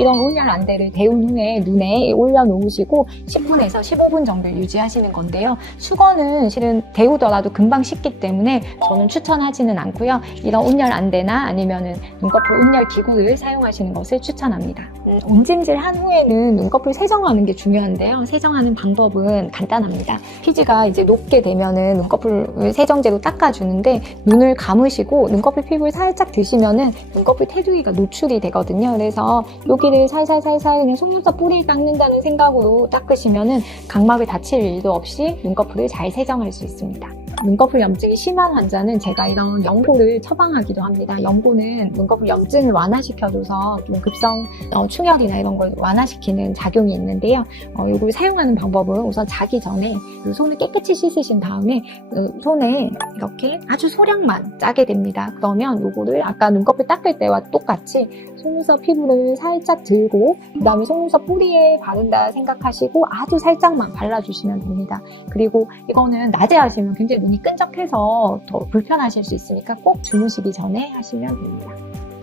이런 온열 안대를 데운 후에 눈에 올려놓으시고 10분에서 15분 정도 유지하시는 건데요. 수건은 실은 데우더라도 금방 식기 때문에 저는 추천하지는 않고요. 이런 온열 안대나 아니면은 눈꺼풀 온열 기구를 사용하시는 것을 추천합니다. 음, 온찜질 한 후에는 눈꺼풀 세정하는 게 중요한데요. 세정하는 방법은 간단합니다. 피지가 이제 녹게 되면은 눈꺼풀을 세정제로 닦아주는데 눈을 감으시고 눈꺼풀 피부를 살짝 드시면은 눈꺼풀 테두리가 노출이 되거든요. 그래서 여기 를 살살살살 그냥 속눈썹 뿌리를 닦는다는 생각으로 닦으시면은 각막을 다칠 일도 없이 눈꺼풀을 잘 세정할 수 있습니다. 눈꺼풀 염증이 심한 환자는 제가 이런 연고를 처방하기도 합니다. 연고는 눈꺼풀 염증을 완화시켜줘서 좀 급성 어, 충혈이나 이런 걸 완화시키는 작용이 있는데요. 어, 이걸 사용하는 방법은 우선 자기 전에 그 손을 깨끗이 씻으신 다음에 그 손에 이렇게 아주 소량만 짜게 됩니다. 그러면 요거를 아까 눈꺼풀 닦을 때와 똑같이 속눈썹 피부를 살짝 들고 그 다음에 속눈썹 뿌리에 바른다 생각하시고 아주 살짝만 발라주시면 됩니다. 그리고 이거는 낮에 하시면 굉장히 눈이 끈적해서 더 불편하실 수 있으니까 꼭 주무시기 전에 하시면 됩니다.